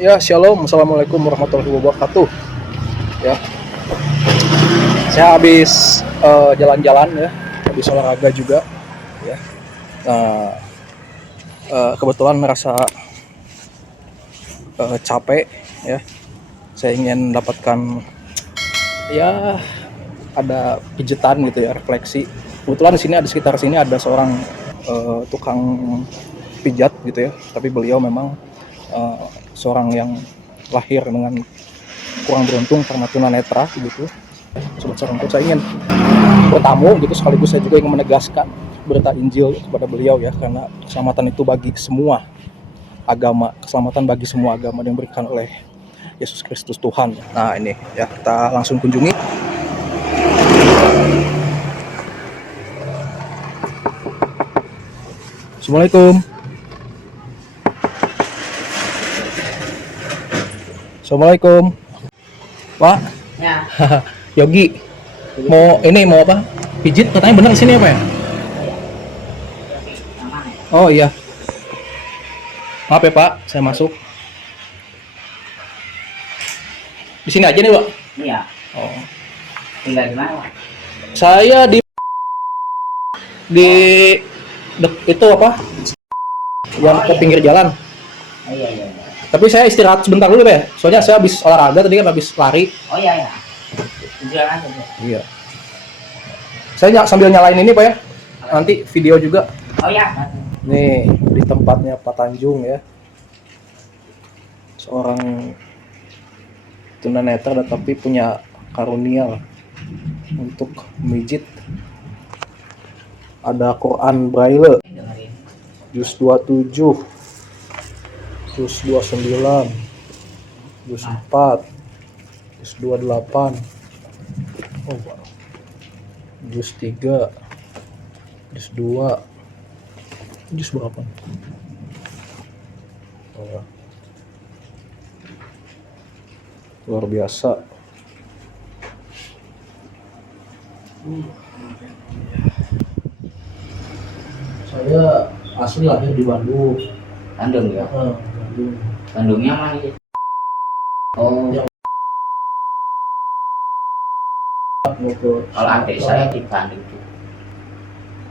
Ya, shalom, assalamualaikum warahmatullahi wabarakatuh. Ya, saya habis jalan-jalan ya, habis olahraga juga. Ya, nah, kebetulan merasa capek. Ya, saya ingin mendapatkan ya ada pijitan gitu ya, refleksi. Kebetulan di sini ada sekitar sini ada seorang tukang pijat gitu ya, tapi beliau memang seorang yang lahir dengan kurang beruntung karena tunanetra gitu. Sobat Sarangkut, saya ingin bertamu gitu, sekaligus saya juga ingin menegaskan berita Injil kepada beliau ya, karena keselamatan itu bagi semua agama, keselamatan bagi semua agama yang diberikan oleh Yesus Kristus Tuhan. Nah ini ya, kita langsung kunjungi. Assalamualaikum. Assalamualaikum Pak. Ya. Yogi mau apa, pijit katanya, bener sini apa ya? Oh iya, maaf ya Pak, saya masuk di sini aja nih Pak. Iya. Oh, Tinggal di mana, Pak? saya di itu apa, yang ke pinggir jalan. Oh iya. Tapi saya istirahat sebentar dulu ya, soalnya saya habis olahraga tadi kan, habis lari. Oh iya. Jalan aja, Bu. Iya. Saya sambil nyalain ini Pak ya, nanti video juga. Oh iya. Nih di tempatnya Pak Tanjung ya, seorang tunanetra tapi punya karunia untuk mijit. Ada Quran Braille, Dengerin. juz 27, juz 29, juz 4, juz 28, juz 3, juz 2, juz berapa? Oh, luar biasa. Saya asli lahir di Bandung. Bandung ya. Bandung. Bandungnya mana sih? Oh. Ya. Kalau adik saya di Bandung tuh.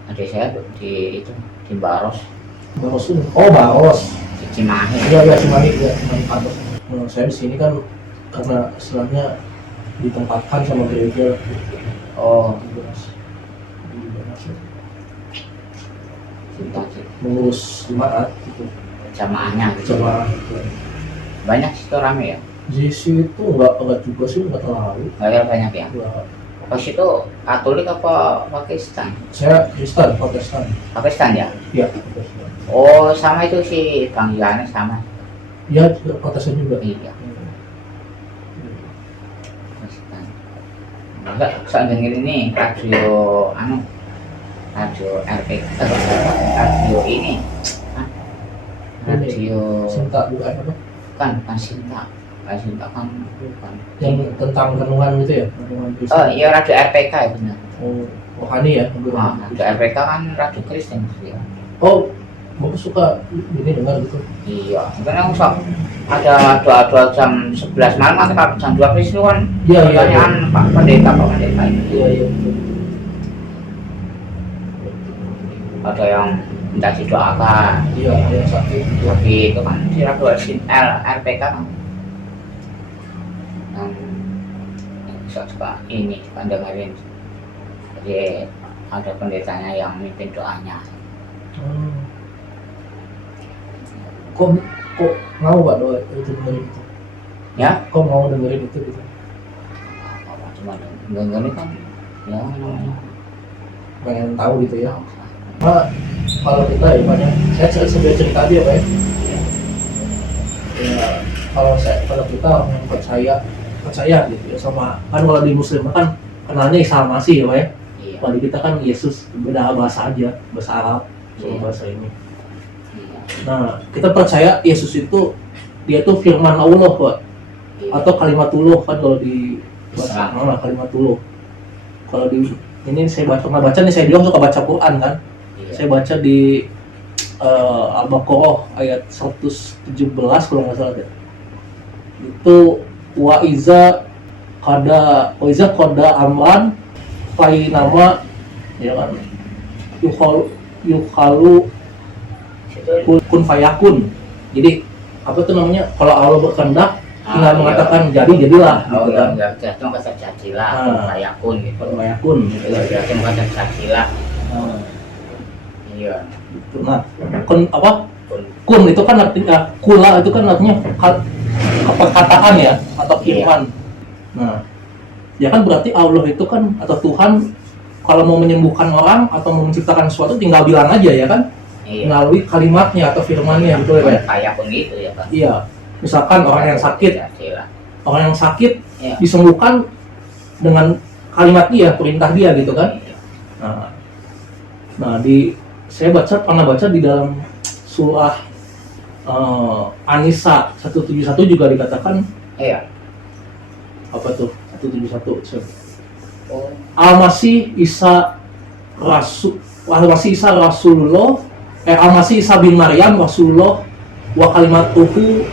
Adik saya tuh di Baros. Baros ini. Oh, Baros. Di Cimahi. Iya, Cimahi ya, Cimahi Baros. Nah, saya di sini kan karena istilahnya ditempatkan sama gereja. Oh. Cinta sih. Mengurus jemaat gitu. Jamaahnya gitu. Jemaah gitu. Banyak sih tuh rame ya. Di situ enggak juga sih, enggak terlalu. Banyak banyak ya. Enggak. Pas itu Katolik apa Pakistan? Saya Kristen, Protestan. Pakistan ya. Iya, Protestan. Oh sama itu sih panggilannya sama. Iya, Protestan juga. Iya. Enggak, saya dengerin nih radio RP, radio ini, radio Sinta bukan apa? bukan Sinta kan bukan. Yang tentang renungan gitu ya? Renungan Kristen. Oh iya, radio RPK ya benar. Oh, rohani ya? Radio RPK kan radio Kristen ya. Oh, Bapak suka ini dengar gitu? Iya, karena usah ada doa jam 11 malam atau jam 12 itu kan. Iya. Pertanyaan Pak Pendeta itu. Iya. Betul. Ada yang minta didoakan. Iya, ada yang sakit. Tapi itu kan di radio RPK kan. Suka ini kan dengerin. Jadi ada pendetanya yang mimpin doanya. Kok mau Pak doa itu dengerin itu? Ya? Kok mau dengerin itu gitu? Cuma dengerin kan ya namanya Pengen tahu gitu ya. Pak, kalau kita ya Pak ya, saya sebenarnya cerita aja Pak ya. Ya, kalau kita yang percaya gitu ya sama, kan kalau di Muslim kan kenalnya Isa Masih ya Pak ya. iya. Kalau di kita kan Yesus, beda bahasa aja, bahasa Arab sama Iya. bahasa ini. Iya. Nah, kita percaya Yesus itu dia tuh firman Allah Pak, Iya. atau kalimatullah kan kalau di bahasa Islam. kalimatullah. Kalau di ini saya pernah baca nih, saya bilang suka baca Quran kan. Iya. Saya baca di Al-Baqarah ayat 117 kalau nggak salah deh. Itu wa iza qada amran fai nama ya kan yukhalu kun fayakun. Jadi apa tuh namanya, kalau Allah berkehendak tinggal mengatakan jadilah gitu kan. Ya cuma kata jadilah, fayakun gitu. Fayakun gitu. Ya cuma kata jadilah. Iya. Nah, kun itu kan artinya kula itu kan artinya perkataan ya atau firman. Nah, ya kan berarti Allah itu kan atau Tuhan kalau mau menyembuhkan orang atau mau menciptakan sesuatu tinggal bilang aja ya kan, melalui kalimatnya atau firmannya, betul ya Pak? Kayak pun gitu ya Pak. Iya, misalkan orang yang sakit disembuhkan dengan kalimat dia, perintah dia gitu kan. Nah saya pernah baca di dalam surah An-Nisa 171 juga dikatakan apa tuh 171 Al-Masih Isa Rasulullah Al-Masih Isa bin Maryam Rasulullah wa kalimatuhu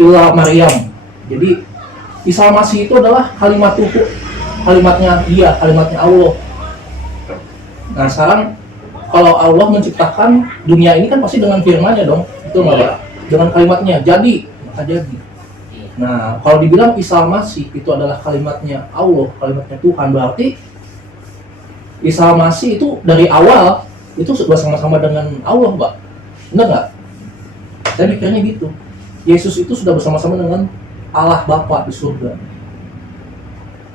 ila Maryam. Jadi Isa Al-Masih itu adalah kalimatuhu, kalimatnya dia, kalimatnya Allah. Nah sekarang kalau Allah menciptakan dunia ini kan pasti dengan firman-Nya dong, itu malah dengan kalimatnya jadi, maka jadi. Nah kalau dibilang Isa Al-Masih itu adalah kalimatnya Allah, kalimatnya Tuhan, berarti Isa Al-Masih itu dari awal itu bersama-sama dengan Allah, Mbak. Benar nggak? Saya mikirnya gitu. Yesus itu sudah bersama-sama dengan Allah Bapa di surga.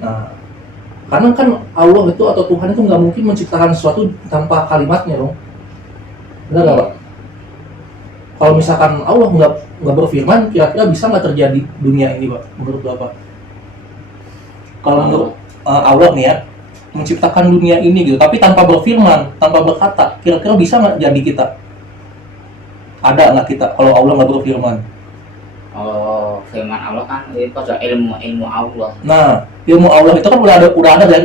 Nah, karena kan Allah itu atau Tuhan itu nggak mungkin menciptakan sesuatu tanpa kalimatnya dong. Benar nggak, Pak? Kalau misalkan Allah nggak berfirman, kira-kira bisa nggak terjadi dunia ini, Pak? Menurut Bapak? Kalau menurut Allah nih ya, menciptakan dunia ini gitu, tapi tanpa berfirman, tanpa berkata, kira-kira bisa nggak jadi kita? Ada nggak kita kalau Allah nggak berfirman? Oh, firman Allah kan itu pada ilmu Allah. Nah, ilmu Allah itu kan udah ada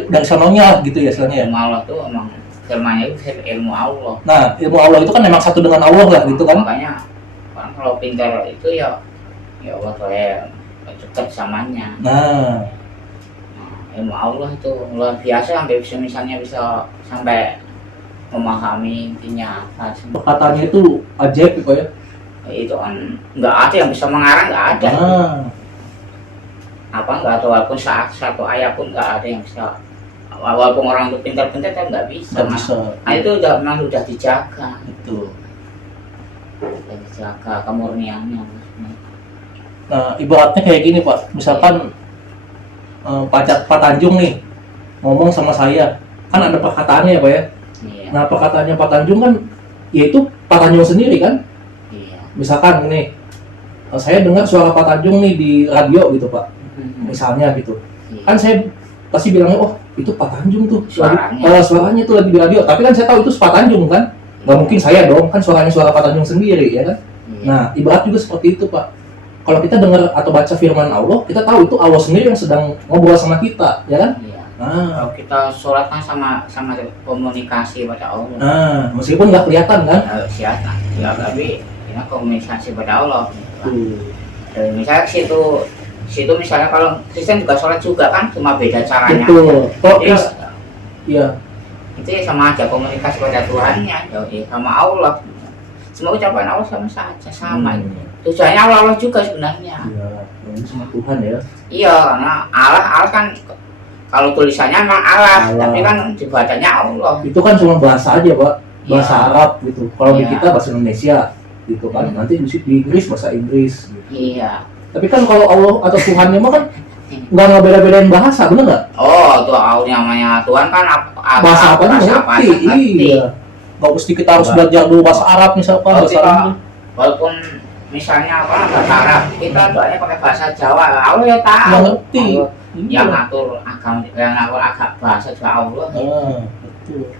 dari sanonya gitu ya istilahnya ya. Ilmu Allah tuh emang firmannya itu ilmu Allah. Nah, ilmu Allah itu kan memang satu dengan Allah lah gitu kan. Makanya orang kalau pintar itu ya Allah kayak dekat samanya. Nah, ilmu Allah itu luar biasa, sampai misalnya bisa sampai memahami intinya apa. Perkataannya itu ajaib gitu ya. Itu kan nggak ada yang bisa mengarang, nggak ada. Nggak ada, walaupun satu ayat pun nggak ada yang bisa, walaupun orang itu pintar-pintar kan nggak bisa. Nah itu memang sudah dijaga itu, sudah dijaga kemurniannya. Nah ibaratnya kayak gini Pak, misalkan Pak Tanjung nih ngomong sama saya, kan ada perkataannya ya Pak ya. Nah perkataannya Pak Tanjung kan yaitu Pak Tanjung sendiri kan. Misalkan ini saya dengar suara Pak Tanjung nih di radio gitu Pak, misalnya gitu, kan saya pasti bilangnya oh itu Pak Tanjung tuh suaranya tuh lagi di radio, tapi kan saya tahu itu Pak Tanjung kan, nggak mungkin saya dong, kan suaranya suara Pak Tanjung sendiri ya kan. Nah ibarat juga seperti itu Pak, kalau kita dengar atau baca firman Allah, kita tahu itu Allah sendiri yang sedang ngobrol sama kita ya kan. Kalau kita sholat kan sama komunikasi pada Allah. Nah meskipun nggak kelihatan kan. Kelihatan ya, tapi komunikasi pada Allah. Misalnya situ misalnya kalau Kristen juga sholat juga kan, cuma beda caranya. Betul. Iya. Itu ya sama aja, komunikasi pada Tuhannya, sama Allah. Semua ucapan Allah sama saja, sama. Tujuannya Allah juga sebenarnya. Iya, sama Tuhan ya. Iya, karena Allah kan kalau tulisannya memang Allah, tapi kan dibacanya Allah. Itu kan cuma bahasa aja, Pak. Bahasa Arab gitu. Kalau di kita bahasa Indonesia gitu kan. Nanti di Inggris bahasa Inggris. Iya. Tapi kan kalau Allah atau Tuhannya mah kan nggak beda-bedain bahasa, bener nggak? Oh, tuh namanya Tuhan kan bahasa apa ngerti. Iya. Nggak mesti kita harus belajar dulu bahasa Arab misalkan. Bahasa Arab. Walaupun misalnya bahasa Arab, kita doanya pakai bahasa Jawa. Allah ya tahu. Nggak ngerti. Yang ngatur agama, yang ngatur bahasa juga Allah. Betul.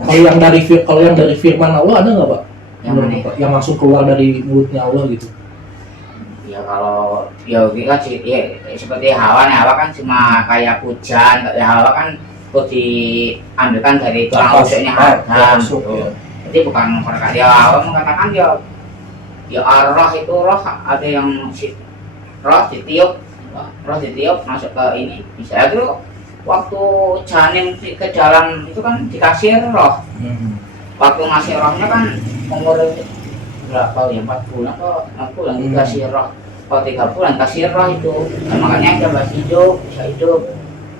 Kalau yang dari firman Allah ada nggak Pak? Yang langsung keluar dari mulutnya Allah gitu? Ya kalau kita seperti Hawa kan cuma kayak hujan, Hawa kan itu diambilkan dari tulang rusuknya Adam. Jadi bukan perkara Hawa mengatakan Ya roh itu roh ada yang roh ditiup masuk ke ini bisa itu waktu janin ke dalam itu kan dikasih roh. Waktu ngasih rohnya kan umur berapa ya 4 bulan atau 6 bulan dikasih roh. Kalau 3 bulan kasih roh itu nah, makanya dia masih hidup bisa hidup.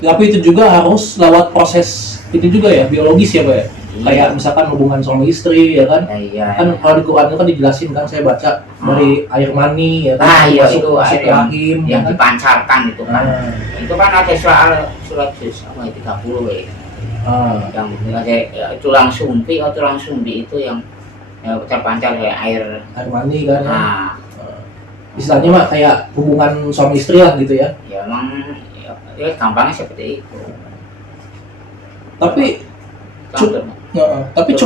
Tapi itu juga harus lewat proses itu juga ya biologis ya Pak ya. Kayak misalkan hubungan suami istri ya kan. Iya. Kan kalau di Quran itu kan dijelasin kan saya baca dari air mani ya kan. Iya masuk itu masuk air rahim yang kan? dipancarkan itu kan. Itu kan ada surat juz apa ya 30 ya. Yang ada ya, tulang sumbi itu yang ya, terpancar dari air mani kan. Nah, istilahnya mah kayak hubungan suami istri lah gitu ya. Ya emang ya gampangnya seperti itu. Tapi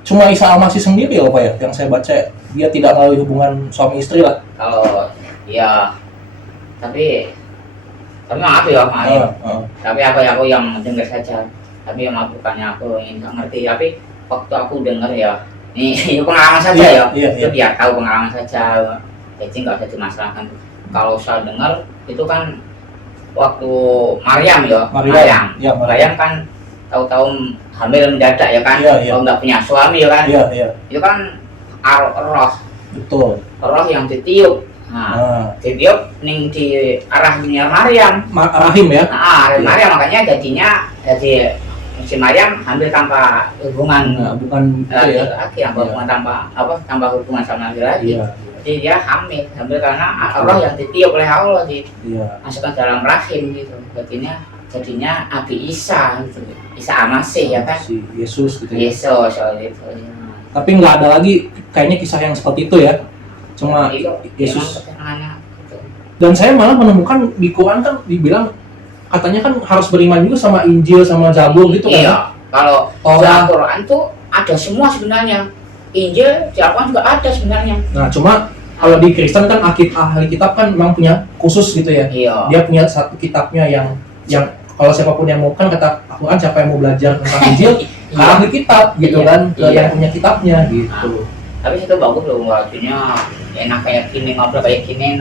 cuma Isa Al-Masih sendiri loh Pak ya yang saya baca dia tidak melalui hubungan suami istri lah. Kalau ya tapi maaf ya. Tapi aku yang dengar saja. Tapi maaf bukannya aku ingin ngerti tapi waktu aku dengar ya ini pengalaman saja itu biar tahu pengalaman saja. Jadi nggak usah dimasalahkan. Kalau saya dengar itu kan waktu Maryam kan tahu-tahu hamil mendadak ya kan, kalau nggak punya suami ya kan, itu kan roh, betul, roh yang ditiup, ditiup ning di arahnya Maryam, rahim ya, Maryam makanya jadinya jadi si Maryam hamil tanpa hubungan, bukan laki-laki, hubungan tanpa hubungan sama laki-laki. Jadi dia hamil karena roh yang ditiup oleh Allah masukkan dalam rahim gitu. Jadinya Abi Isa gitu. Isa Al-Masih ya kan? Yesus gitu ya. Yesus soal itu. Ya. Tapi nggak ada lagi kayaknya kisah yang seperti itu ya. Cuma Yesus. Dan saya malah menemukan di Quran kan dibilang katanya kan harus beriman juga sama Injil sama Zabur gitu kan. Iya. Kalau Al-Quran tuh ada semua sebenarnya. Injil di Al-Quran juga ada sebenarnya. Nah, cuma kalau di Kristen kan ahli kitab kan memang punya khusus gitu ya. Iya. Dia punya satu kitabnya yang kalau siapapun yang mau kan kata Al-Quran siapa yang mau belajar tentang Injil ahli kitab gitu kan ke yang punya kitabnya gitu. Tapi itu bagus loh artinya enak kayak gini ngobrol kayak gini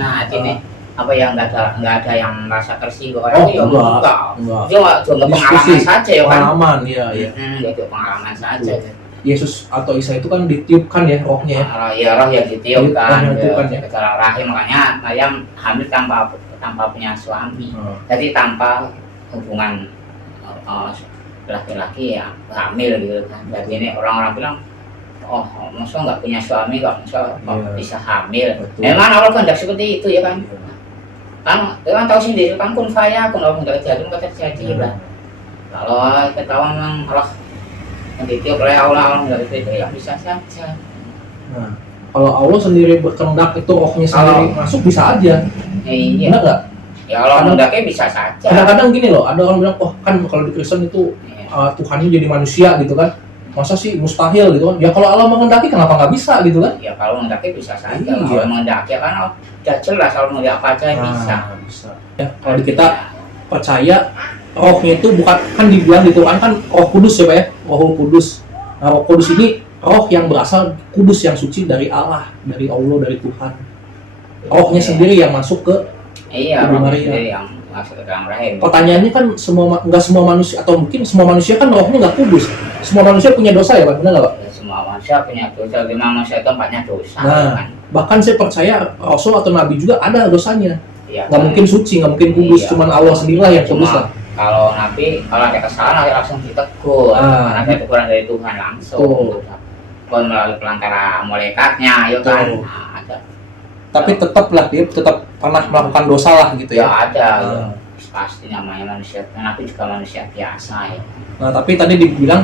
apa yang nggak ada yang merasa tersinggung enggak. Cuma pengalaman saja ya kan. Pengalaman iya. Itu pengalaman saja. Yesus atau Isa itu kan ditiupkan ya rohnya ya. Roh yang ditiupkan ke dalam rahim makanya Maryam hamil tanpa punya suami. Jadi tanpa hubungan laki-laki ya hamil gitu kan. Jadi ini orang-orang bilang maksudnya nggak punya suami bisa hamil. Memang Allah kan tidak seperti itu ya kan. Kan tahu sendiri kan kun fayakun Allah nggak terjadi lah. Kalau ketahuan memang Allah ditiup oleh Allah nggak itu ya bisa saja. Nah, kalau Allah sendiri berkehendak itu rohnya sendiri masuk bisa aja. Iya. Benar nggak? Ya kalau hendaknya bisa saja. Kadang-kadang gini loh, ada orang bilang, kan kalau di Kristen itu Tuhannya jadi manusia gitu kan. Masa sih mustahil gitu kan? Ya kalau Allah menghendaki kenapa nggak bisa gitu kan? Ya kalau menghendaki bisa saja. Kalau menghendaki kan udah jelas kalau mau apa aja bisa. Ya, kalau di kita percaya rohnya itu bukan kan dibilang di Quran kan Roh Kudus ya Pak ya, Roh Kudus. Nah, Roh Kudus ini roh yang berasal kudus yang suci dari Allah, dari Tuhan. Rohnya sendiri yang masuk ke Ibu Maria. Yang masuk ke dalam rahim. Pertanyaannya kan nggak semua manusia atau mungkin semua manusia kan rohnya nggak kudus. Semua manusia punya dosa ya Pak, benar nggak Pak? Ya, semua manusia punya dosa, lima manusia itu tempatnya dosa. Nah, kan? Bahkan saya percaya Rasul atau Nabi juga ada dosanya. Ya, nggak mungkin suci, nggak mungkin kudus, cuman Allah sendirilah yang kudus lah. Kalau Nabi, kalau ada kesalahan langsung ditegur, ada teguran dari Tuhan langsung. Bukan melalui pelantara malaikatnya, ya kan? Ada. Tapi tetaplah dia tetap pernah melakukan dosa lah gitu ya. Ya ada, pasti namanya manusia. Nabi juga manusia biasa ya. Nah tapi tadi dibilang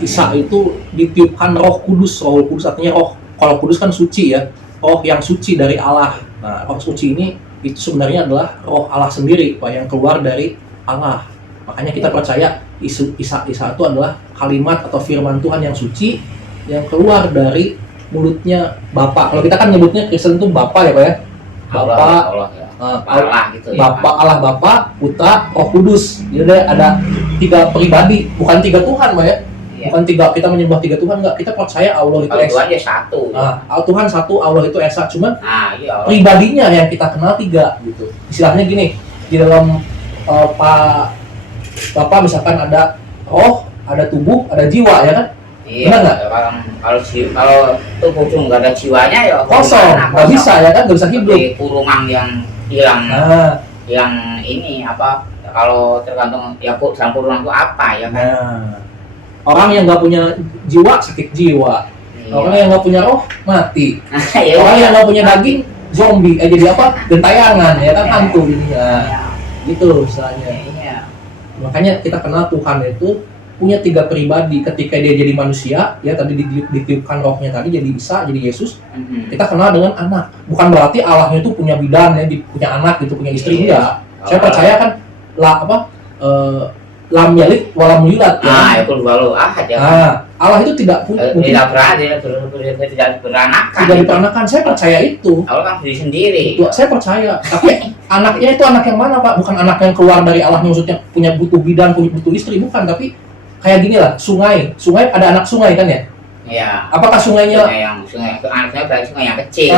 Isa itu ditiupkan Roh Kudus artinya roh. Kalau kudus kan suci ya, roh yang suci dari Allah. Nah roh suci ini itu sebenarnya adalah roh Allah sendiri, Pak, yang keluar dari Allah. Makanya kita percaya Isa itu adalah kalimat atau firman Tuhan yang suci yang keluar dari mulutnya Bapa. Kalau kita kan nyebutnya Kristen itu Bapa ya Pak ya. Allah gitu ya. Bapa, Allah Bapa, Putra, Roh Kudus. Jadi ada 3 pribadi, bukan 3 Tuhan Pak ya. Bukan kita menyembah 3 Tuhan, enggak. Kita percaya Allah itu Kalau esa. Tuhan ya satu. Tuhan satu, Allah itu esa. Cuma Iya. pribadinya yang kita kenal 3 gitu. Istilahnya gini, di dalam Bapak misalkan ada roh, ada tubuh, ada jiwa, ya kan? Iya. Benar nggak? Kalau tubuh itu nggak ada jiwanya ya Kosong, nggak bisa ya kan? Nggak bisa hidup. Seperti kurungan yang hilang. Yang ini apa? Kalau tergantung ya dalam kurungan itu apa ya kan? Orang yang nggak punya jiwa sakit jiwa. Orang yang nggak punya roh mati. Orang yang nggak punya daging zombie, jadi apa? Gentayangan, ya kan, hantu jadinya. Gitu misalnya. Makanya kita kenal Tuhan itu punya 3 pribadi. Ketika dia jadi manusia, ya tadi ditiupkan rohnya tadi jadi Isa, jadi Yesus. Kita kenal dengan anak. Bukan berarti Allahnya itu punya bidan, ya, punya anak gitu, punya istri, enggak. Saya percaya kan lam yalid walam yulad, ya. Itu baru ahad ya. Allah itu tidak tidak beranakan. Tidak diperanakan. Saya percaya itu. Allah kan diri sendiri. Saya percaya. Tapi anaknya itu anak yang mana, Pak? Bukan anak yang keluar dari Allah, maksudnya punya butuh bidan, punya butuh istri, bukan. Tapi kayak gini lah, sungai ada anak sungai kan ya? Iya. Apakah sungainya? Sungai anaknya berarti sungai yang kecil.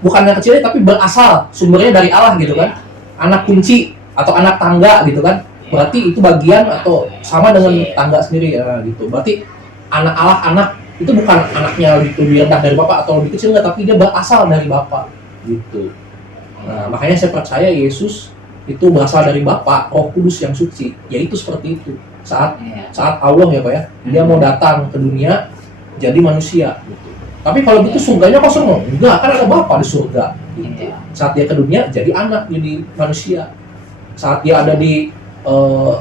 Bukan yang kecil, tapi berasal sumbernya dari Allah gitu kan? Anak kunci atau anak tangga gitu kan? Berarti itu bagian atau sama dengan tangga sendiri ya gitu. Berarti anak Allah, anak itu bukan anaknya lebih rendah dari Bapak atau lebih kecil enggak, tapi dia berasal dari Bapak gitu. Nah, makanya saya percaya Yesus itu berasal dari Bapa, Roh Kudus yang suci. Yaitu seperti itu. Saat Allah ya Pak ya, dia mau datang ke dunia jadi manusia gitu. Tapi kalau gitu surganya kosong enggak, kan ada Bapa di surga gitu. Saat dia ke dunia jadi anak, jadi manusia. Saat dia ada di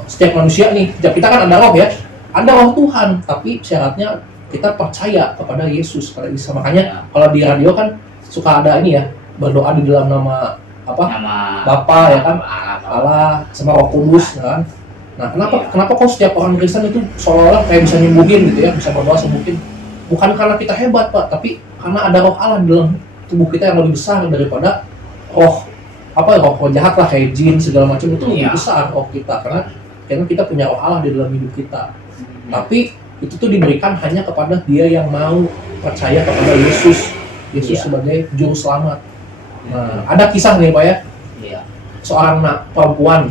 setiap manusia nih, kita kan ada roh ya, ada roh Tuhan, tapi syaratnya kita percaya kepada Yesus, kepada Isa. Makanya kalau di radio kan suka ada ini ya, berdoa di dalam nama apa? Nama Bapa ya kan, Allah sama Roh Kudus kan. Nah, kenapa kok setiap orang Kristen itu seolah-olah kayak bisa nyembuhin gitu ya, bisa berdoa sembuhin? Bukan karena kita hebat Pak, tapi karena ada roh Allah di dalam tubuh kita yang lebih besar daripada roh jahat lah, kayak jin segala macam itu lebih besar roh kita, karena kita punya roh Allah di dalam hidup kita. Tapi itu tuh diberikan hanya kepada dia yang mau percaya kepada Yesus sebagai juru selamat. Nah, ada kisah nih Pak ya, seorang perempuan,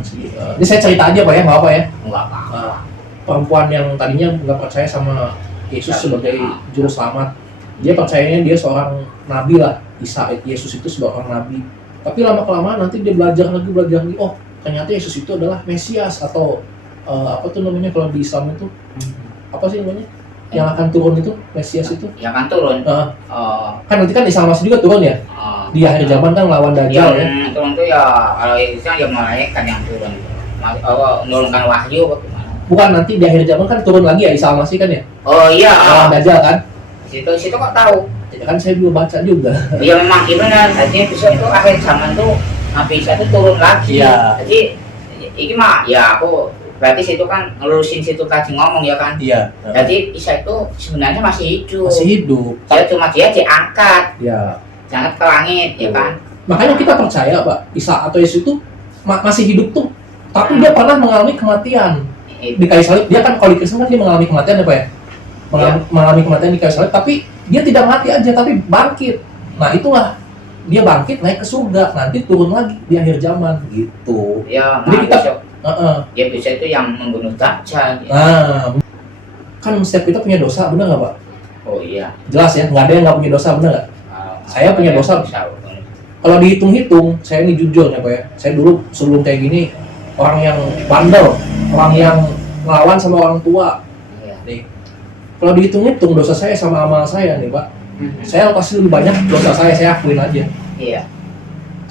ini saya cerita aja Pak ya, nggak apa ya? Nggak apa. Perempuan yang tadinya nggak percaya sama Yesus sebagai juru selamat, dia percayanya dia seorang nabi lah, Yesus itu seorang nabi. Tapi lama-kelamaan nanti dia belajar lagi, oh ternyata Yesus itu adalah Mesias atau apa tuh namanya kalau di Islam itu apa sih namanya yang akan turun itu, Mesias itu yang akan turun. Kan nanti kan Isa Masih juga turun ya, di akhir zaman kan lawan Dajjal ya. Turun itu ya kalau itu kan yang malaikat yang turun, menurunkan wahyu bagaimana? Bukan, nanti di akhir zaman kan turun lagi ya Isa Masih kan ya. Oh iya. Lawan Dajjal kan. Situ kok tahu? Ya kan saya juga baca juga. Iya memang benar. Jadi besok itu akhir zaman tuh Nabi Isa itu turun lagi. Iya. Jadi ini mah ya aku berarti situ kan ngelurusin situ tadi ngomong ya kan. Iya. Jadi Isa itu sebenarnya masih hidup. Dia diangkat. Iya. Diangkat ke langit ya kan. Makanya kita percaya Pak, Isa atau Yesus itu masih hidup tuh. Tapi dia pernah mengalami kematian di kayu salib. Dia kan kalau di Kristen kan dia mengalami kematian ya Pak ya. Mengalami kematian di kayu salib, tapi dia tidak mati aja, tapi bangkit. Nah itulah, dia bangkit naik ke surga, nanti turun lagi di akhir zaman gitu. Ya, jadi kita ya bisa itu yang membunuh Dajjal. Kan setiap kita punya dosa, benar nggak Pak? Oh iya. Jelas ya, nggak ada yang nggak punya dosa, benar nggak? Saya punya dosa. Kalau dihitung-hitung, saya ini jujur ya Pak ya. Saya dulu sebelum kayak gini orang yang bandel, orang yang ngelawan sama orang tua. Nih, kalau dihitung-hitung dosa saya sama amal saya nih Pak, saya pasti lebih banyak dosa saya akuin aja. Iya.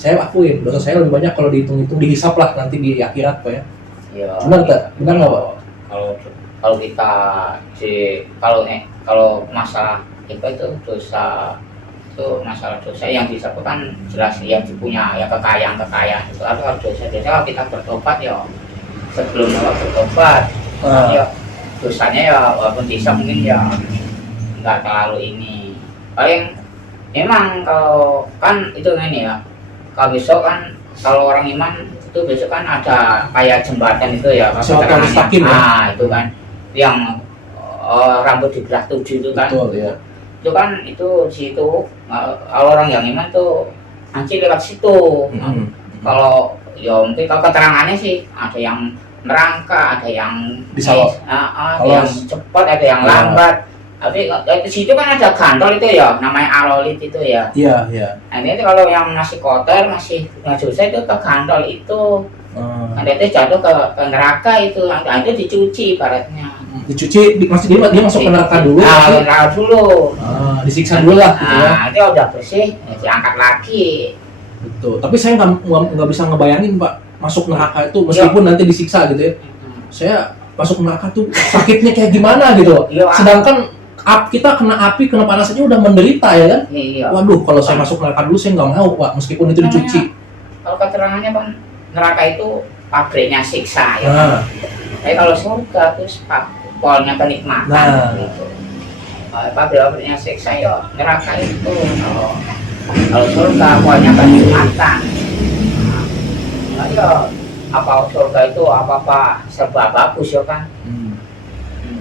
Saya akuin dosa saya lebih banyak kalau dihitung-hitung, dihisap lah nanti di akhirat Pak ya. Iya. Benar tak? Benar nggak Pak? Kalau kita kalau masalah itu dosa itu masalah dosa yang disebutkan jelas yang punya ya kekayaan itu. Kalau dosa kalau kita bertobat ya sebelum bertobat ya dosanya ya walaupun bisa mungkin ya nggak terlalu ini, paling memang kalau kan itu ini ya, kalau besok kan kalau orang iman itu besok kan ada kayak jembatan itu ya, itu kan yang rambut dibelah 7 itu kan. Betul ya. Itu kan itu situ orang yang iman tuh nanti lewat situ. Kalau ya mungkin kalau keterangannya sih ada yang merangkak, ada yang Disalok. ada yang cepat, ada yang lambat. Tapi di situ kan ada gantol itu ya, namanya alolit itu ya. Iya, iya. Nah ini kalau yang masih kotor, masih nggak susah itu ke gantol itu. Nanti itu jatuh ke neraka itu, nah, itu dicuci ibaratnya. Dicuci, dia masuk ke neraka dulu. Neraka dulu. Disiksa dulu lah gitu ya. Nah, itu udah bersih, ya diangkat lagi. Betul. Tapi saya nggak bisa ngebayangin Pak, masuk neraka itu meskipun nanti disiksa gitu ya. Saya masuk neraka tuh sakitnya kayak gimana gitu. Sedangkan kita kena api, kena panas aja udah menderita ya kan? Iya. Waduh, kalau saya masuk neraka dulu saya nggak mau Pak, meskipun itu dicuci. Kalau keterangannya Bang, neraka itu pabriknya siksa ya. Kan? Tapi kalau surga itu polnya kenikmatan gitu. Pabriknya siksa ya neraka itu. Kalau surga polnya kenikmatan. Nah, ya apa surga itu apa serba bagus ya kan?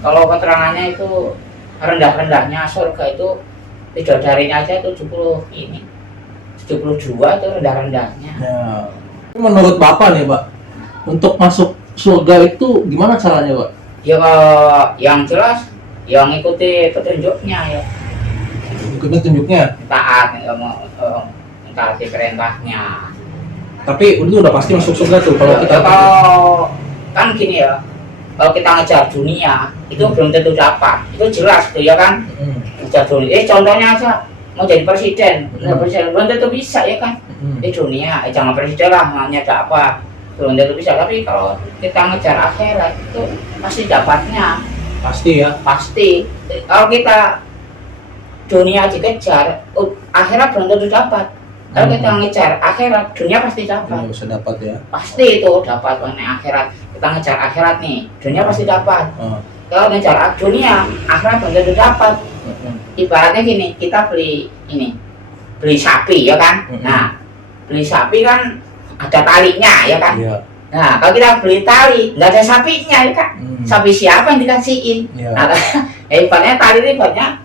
Kalau keterangannya itu rendah-rendahnya surga itu bidadarinya aja 72 itu rendah-rendahnya. Ya. Menurut Bapak nih Pak, untuk masuk surga itu gimana caranya Pak? Ya yang jelas yang ikuti petunjuknya ya. Ikuti petunjuknya? Taat, mentaati perintahnya. Tapi itu udah pasti masuk surga tuh kalau kita. Kalau kan gini ya, kalau kita ngejar dunia itu belum tentu dapat, itu jelas tuh ya kan. Ngejar dunia, contohnya aja mau jadi presiden, belum tentu bisa ya kan. Dunia, jangan presiden lah, namanya apa, belum tentu bisa. Tapi kalau kita ngejar akhirat itu pasti dapatnya. Pasti ya. Pasti. Kalau kita dunia dikejar, akhirat belum tentu dapat. Kalau kita ngejar akhirat, dunia pasti dapat. Bisa dapat ya. Pasti itu dapat mengenai akhirat. Kita ngejar akhirat nih, dunia pasti dapat. Kalau ngejar dunia, akhirat belum tentu dapat. Ibaratnya gini, kita beli sapi ya kan. Nah, beli sapi kan ada talinya ya kan. Nah, kalau kita beli tali, nggak ada sapinya ya kan. Sapi siapa yang dikasihin? Nah, ibaratnya tali ini banyak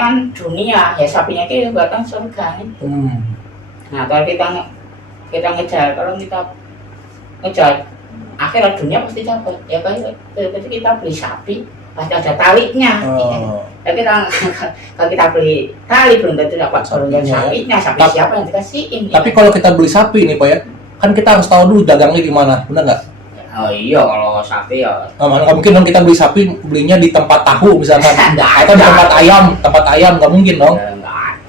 kan dunia, ya sapinya itu bahkan surga nih. Nah kalau kita ngejar, kalau kita ngejar akhirat dunia pasti dapat. Ya kan, jadi kita beli sapi pasti ada talinya. Ya kalau kita beli tali belum tentu dapat sapinya. Sapi siapa yang dikasihin? Tapi kalau kita beli sapi nih Pak ya, kan kita harus tahu dulu dagangnya di mana, benar nggak? Oh iya, kalau sapi ya. Nggak mungkin dong kita beli sapi belinya di tempat tahu misalkan, atau di tempat ayam nggak mungkin dong.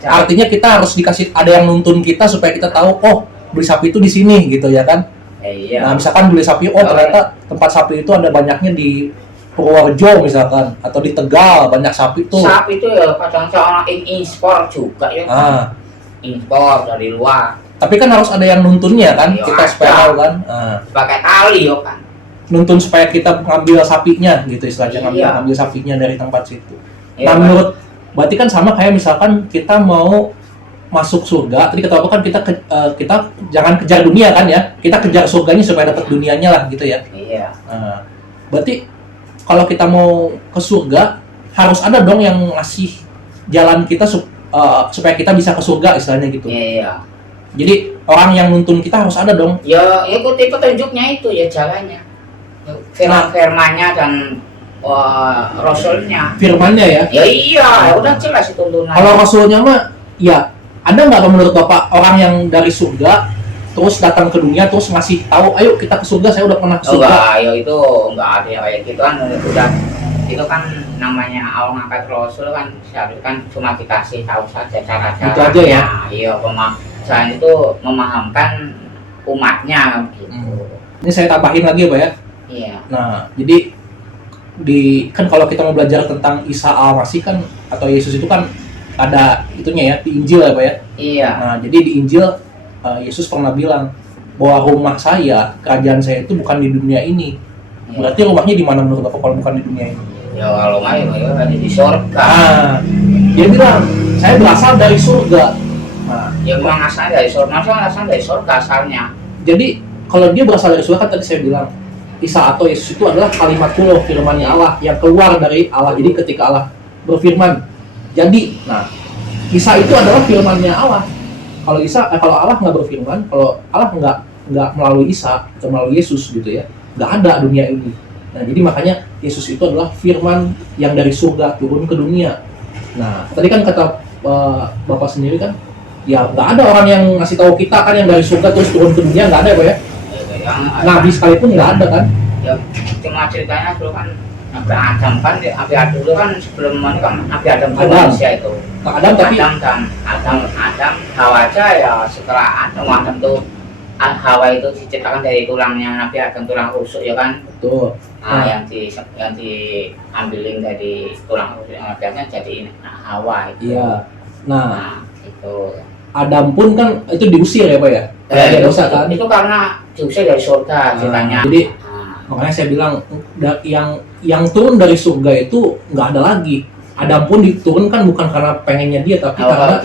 Artinya kita harus dikasih ada yang nuntun kita supaya kita tahu, oh beli sapi itu di sini gitu ya kan. Iya. Nah misalkan beli sapi, oh ternyata tempat sapi itu ada banyaknya di Purworejo misalkan, atau di Tegal banyak sapi tuh. Sapi itu ya kadang seorang impor juga ya kan. Impor dari luar. Tapi kan harus ada yang nuntunnya kan, kita supaya tahu kan. Pakai tali yo kan. Nuntun supaya kita ngambil sapinya gitu istilahnya, ngambil sapinya dari tempat situ. Nah menurut berarti kan sama kayak misalkan kita mau masuk surga, tadi kata apa kan kita jangan kejar dunia kan ya, kita kejar surganya supaya dapat dunianya lah gitu ya. Iya. Berarti kalau kita mau ke surga harus ada dong yang ngasih jalan kita supaya kita bisa ke surga istilahnya gitu. Iya. Jadi orang yang nuntun kita harus ada dong. Ya ikuti petunjuknya itu ya jalannya. Firman-firmannya dan Rasulnya. Firmannya ya? Ya iya, udah jelas itu tuntunan. Kalau Rasulnya mah, ya ada nggak menurut Bapak orang yang dari surga terus datang ke dunia terus ngasih tahu, ayo kita ke surga, saya udah pernah ke surga. Enggak, ya itu enggak ada yang kayak gitu kan, udah itu kan namanya Allah ngangkat Rasul kan, seharusnya kan cuma dikasih tahu saja cara-caranya. Itu aja ya? Iya, selain itu memahamkan umatnya gitu. Ini saya tambahin lagi ya Pak ya. Iya. Nah, jadi kan kalau kita mau belajar tentang Isa Al-Masih kan atau Yesus itu kan ada itunya ya di Injil ya Pak ya. Iya. Nah, jadi di Injil Yesus pernah bilang bahwa rumah saya, kerajaan saya itu bukan di dunia ini. Iya. Berarti rumahnya di mana menurut Bapak kalau bukan di dunia ini? Ya kalau mah ya ada di surga. Nah, dia bilang saya berasal dari surga. Nah, ya memang asalnya dari surga, asalnya dari surga asalnya. Jadi kalau dia berasal dari surga kan tadi saya bilang Isa atau Yesus itu adalah kalimatullah, firman-Nya Allah yang keluar dari Allah. Jadi ketika Allah berfirman, jadi, nah Isa itu adalah firman-Nya Allah. Kalau Allah nggak berfirman, kalau Allah nggak melalui Isa atau melalui Yesus gitu ya, nggak ada dunia ini. Nah, jadi makanya Yesus itu adalah firman yang dari surga turun ke dunia. Nah, tadi kan kata Bapak sendiri kan, ya nggak ada orang yang ngasih tahu kita kan yang dari surga terus turun ke dunia, nggak ada ya Pak ya? Nabi sekalipun nggak ada kan? Ya, cuma ceritanya dulu kan Nabi Adam kan, Nabi Adam dulu kan sebelum ini kan Nabi Adam itu manusia itu. Adam Hawa aja ya setelah Adam tuh Hawa itu diciptakan dari tulangnya Nabi Adam, tulang rusuk ya kan? Betul. Nah, yang diambilin dari tulang rusuk Nabi Adam jadi Hawa itu. Iya. Nah, itu. Adam pun kan itu diusir ya Pak ya? Ada dosa kan? Itu karena diusir dari surga ceritanya. Jadi makanya saya bilang yang turun dari surga itu nggak ada lagi. Adam pun diturunkan bukan karena pengennya dia, tapi karena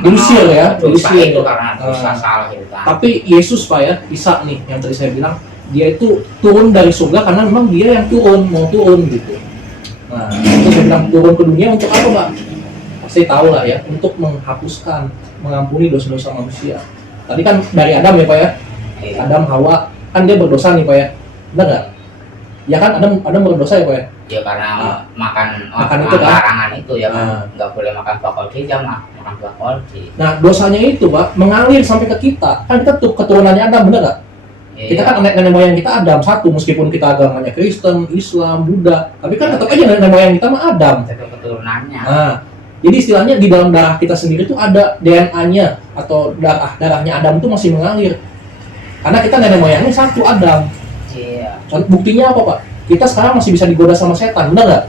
diusir ya, diusir itu karena dosa salah itu kan. Tapi Yesus Pak ya, Isa nih yang tadi saya bilang, dia itu turun dari surga karena memang dia yang mau turun gitu. Nah, itu saya bilang turun ke dunia untuk apa Pak? Pasti tahu lah ya, untuk menghapuskan, mengampuni dosa-dosa manusia. Tadi kan dari Adam ya Pak ya, Adam Hawa kan dia berdosa nih Pak ya, benar nggak? Ya kan Adam berdosa ya Pak ya? Ya karena makan itu kan? larangan itu ya kan, nggak boleh makan buah koldi, dia makan buah koldi. Nah dosanya itu Pak mengalir sampai ke kita, kan kita tuh keturunannya Adam, benar nggak? Kita kan nenek moyang kita Adam satu, meskipun kita agamanya Kristen, Islam, Buddha, tapi kan tetap aja nenek moyang kita mah Adam. Itu keturunannya. Nah, jadi istilahnya di dalam darah kita sendiri tuh ada DNA-nya atau darahnya Adam tuh masih mengalir. Karena kita nenek moyangnya satu Adam. Iya. Buktinya apa Pak? Kita sekarang masih bisa digoda sama setan, benar nggak?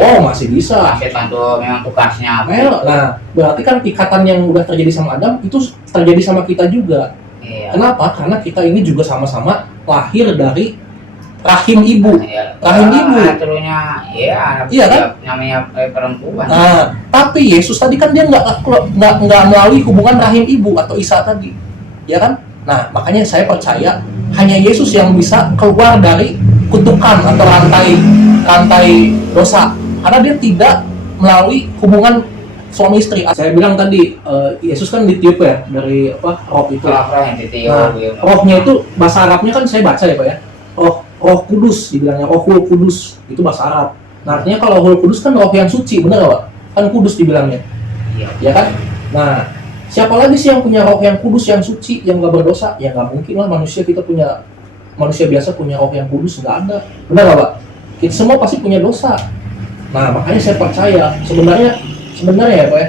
Oh masih bisa. Setan tuh memang tugasnya. Nah, berarti kan ikatan yang udah terjadi sama Adam itu terjadi sama kita juga. Iya. Kenapa? Karena kita ini juga sama-sama lahir dari rahim ibu. Rahim ibu. Terusnya, iya kan? Namanya perempuan. Nah, tapi Yesus tadi kan dia nggak melalui hubungan rahim ibu atau Isa tadi, ya kan? Nah, makanya saya percaya hanya Yesus yang bisa keluar dari kutukan atau rantai dosa, karena dia tidak melalui hubungan suami istri. Saya bilang tadi Yesus kan ditiup ya dari roh itu. Nah, rohnya itu bahasa Arabnya kan saya baca ya Pak ya, roh kudus, dibilangnya roh kudus, itu bahasa Arab. Nah, artinya kalau roh kudus kan roh yang suci, benar nggak Pak? Kan kudus dibilangnya, ya kan? Nah, siapa lagi sih yang punya roh yang kudus, yang suci, yang nggak berdosa? Ya nggak mungkin lah manusia biasa punya roh yang kudus, nggak ada. Benar nggak Pak? Kita semua pasti punya dosa. Nah, makanya saya percaya sebenarnya ya Pak ya,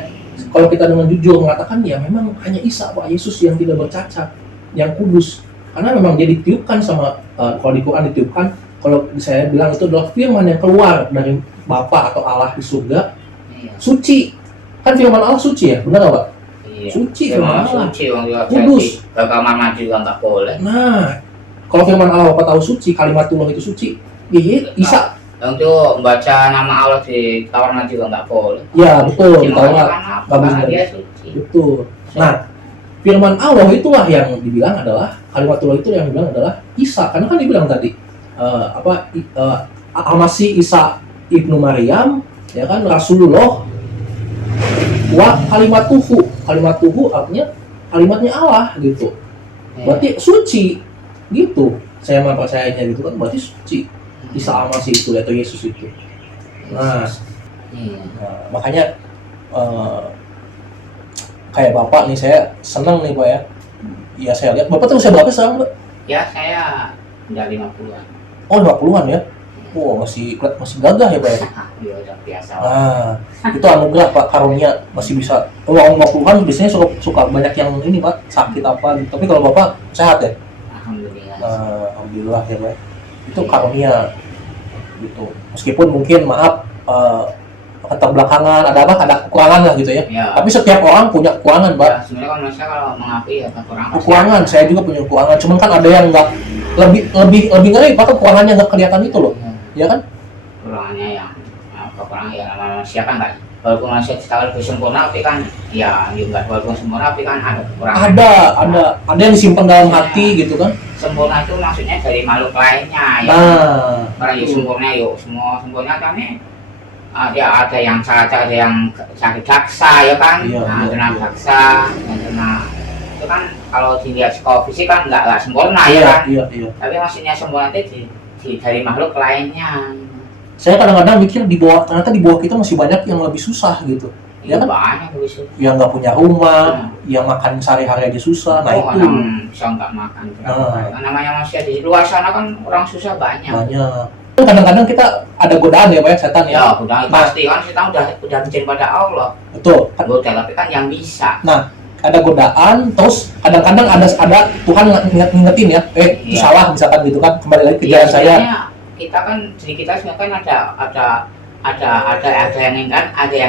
kalau kita dengan jujur mengatakan ya memang hanya Isa Pak, Yesus yang tidak bercacat, yang kudus. Karena memang dia ditiupkan sama, kalau di Quran ditiupkan, kalau saya bilang itu adalah firman yang keluar dari Bapa atau Allah di surga, suci. Kan firman Allah suci ya, benar nggak Pak? Iya. Suci firman Allah, suci, kudus. Kamar mandi juga nggak boleh. Nah, kalau firman Allah Bapak tahu suci, kalimatullah itu suci. Iya, Isa. Untuk membaca nama Allah di kamar mandi juga nggak boleh. Ya betul, Taurat bagus dia suci. Betul. Nah, firman Allah itulah yang dibilang adalah kalimatullah, itu yang dibilang adalah Isa, karena kan dibilang tadi Al-Masih Isa ibnu Maryam, ya kan, Rasulullah wa kalimatuhu artinya kalimatnya Allah gitu. Berarti suci gitu. Saya mempercayainya gitu kan, berarti suci. Isa Al-Masih itu atau Yesus itu. Nah, makanya kayak Bapak nih, saya senang nih Pak ya. Ya saya lihat Bapak tuh usia berapa sekarang Pak? Ya saya udah 50-an. Oh 50-an ya? Wow, masih gagah ya Pak ya? Ya udah biasa. Nah, itu anugerah Pak, karunia masih bisa. Kalau orang 50-an biasanya suka banyak yang ini Pak, sakit apa gitu. Tapi kalau Bapak sehat ya? Alhamdulillah. Alhamdulillah ya Pak. Itu karunia gitu. Meskipun mungkin maaf keterbelakangan, ada kekurangan lah gitu ya. Tapi setiap orang punya kekurangan Pak. Ya, sebenarnya kan manusia kalau mengakui ya kekurangan. Saya juga punya kekurangan. Cuman kan ada yang nggak lebih ngeri Pak, kekurangannya nggak kelihatan itu loh. Ya kan? Kekurangannya yang kekurangan ya manusia kan nggak. Walaupun manusia kita lebih sempurna, tapi kan ya juga walaupun sempurna, tapi kan ada kekurangan. Ada yang disimpan dalam hati gitu kan. sempurna itu maksudnya dari makhluk lainnya ya. Orang yuk sempurna yuk semua sempurna kan ya ada yang cacat, ada yang sakit daksa ya kan, kena daksa, yang kena itu kan kalau dilihat secara fisik kan nggak sempurna ya kan. Tapi maksudnya sempurna itu dari makhluk lainnya. Saya kadang-kadang mikir ternyata di bawah kita masih banyak yang lebih susah gitu. Ya kan? Banyak bisa. Yang nggak punya rumah, yang makan sehari-hari aja susah. Nah itu. Orang bisa nggak makan. Namanya manusia di luar sana kan orang susah banyak. Kadang-kadang kita ada godaan ya Pak ya, setan ya. Ya godaan pasti kan setan udah bikin pada Allah. Betul. Tapi kan yang bisa. Nah ada godaan, terus kadang-kadang ada Tuhan ngingetin ya, itu salah misalkan gitu kan, kembali lagi ke jalan saya. Kita kan diri kita sebenarnya kan ada yang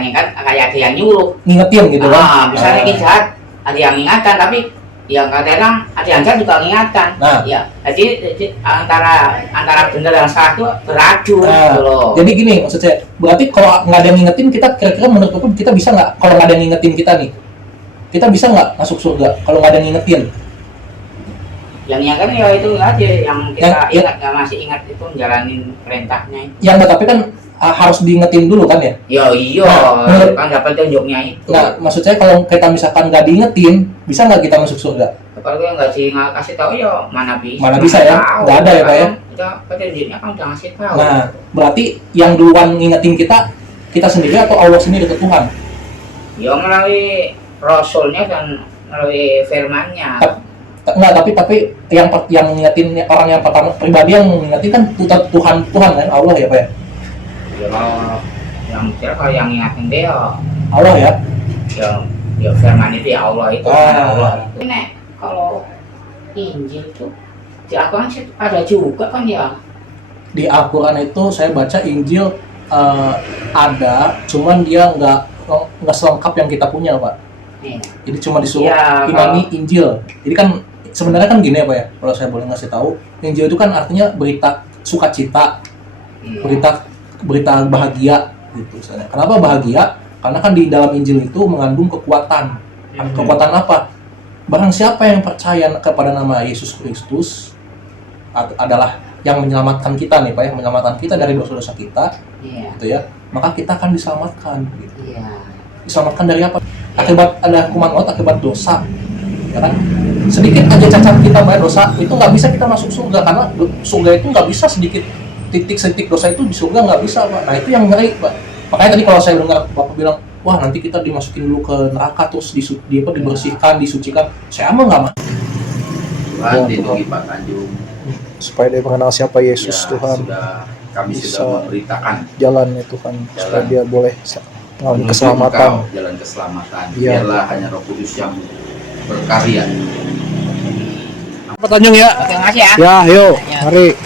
ingat, kayak ada yang nyuruh ngingetin gitu kan. Misalnya kita ada yang ingatkan, tapi yang kadang ada yang jahat juga mengingatkan. Ya, jadi antara benar dan salah itu beradu gitu loh. Jadi gini maksud saya, berarti kalau nggak ada yang ngingetin kita, kira-kira menurut aku kita bisa nggak, kalau nggak ada yang ngingetin kita nih, kita bisa nggak masuk surga kalau nggak ada yang ngingetin? Yang ingatkan ya itu aja yang kita ingat, nggak masih ingat itu menjalanin perintahnya. Yang tapi kan harus diingetin dulu kan ya? Iya, kan dapat tunjuknya itu. Nah, maksud saya kalau kita misalkan nggak diingetin, bisa nggak kita masuk surga? Kalau nggak kasih tahu ya mana bisa. Mana bisa ya? Nggak ada ya Pak ya? Udah petunjuknya kan udah ngasih tahu. Nah, berarti yang duluan ngingetin kita sendiri atau Allah sendiri ke Tuhan? Ya melalui Rasulnya dan melalui firmannya. Tapi yang ngingetin orang yang pertama pribadi yang ngingetin kan Tuhan kan Allah ya Pak ya? Ya kalau yang ngingetin dia Allah ya? Ya firman itu ya Allah itu. Allah. Ini kalau Injil itu di Al-Quran ada juga kan ya? Di Al-Quran itu saya baca Injil ada, cuman dia nggak selengkap yang kita punya Pak. Jadi cuma disuruh imani Injil. Jadi kan sebenarnya kan gini ya Pak ya, kalau saya boleh ngasih tahu, Injil itu kan artinya berita sukacita, berita bahagia gitu misalnya. Kenapa bahagia? Karena kan di dalam Injil itu mengandung kekuatan. Kekuatan apa? Barang siapa yang percaya kepada nama Yesus Kristus adalah yang menyelamatkan kita nih Pak ya, menyelamatkan kita dari dosa-dosa kita, gitu ya. Maka kita akan diselamatkan. Gitu. Diselamatkan dari apa? Akibat ada hukuman maut akibat dosa, ya kan? Sedikit aja cacat kita pada dosa itu nggak bisa kita masuk surga, karena surga itu nggak bisa sedikit titik dosa itu di surga nggak bisa Pak. Nah itu yang ngeri Pak. Makanya tadi kalau saya dengar Bapak bilang, wah nanti kita dimasukin dulu ke neraka terus dibersihkan, disucikan, saya mah nggak mau. Tuhan lindungi Pak Tanjung supaya dia mengenal siapa Yesus ya, Tuhan. Kami sudah memberitakan jalannya Tuhan supaya dia boleh mengalami keselamatan. Jalan keselamatan. Ya. Biarlah hanya Roh Kudus yang berkarya. Pak Tanjung ya. Terima kasih ya. Ya, yuk, mari.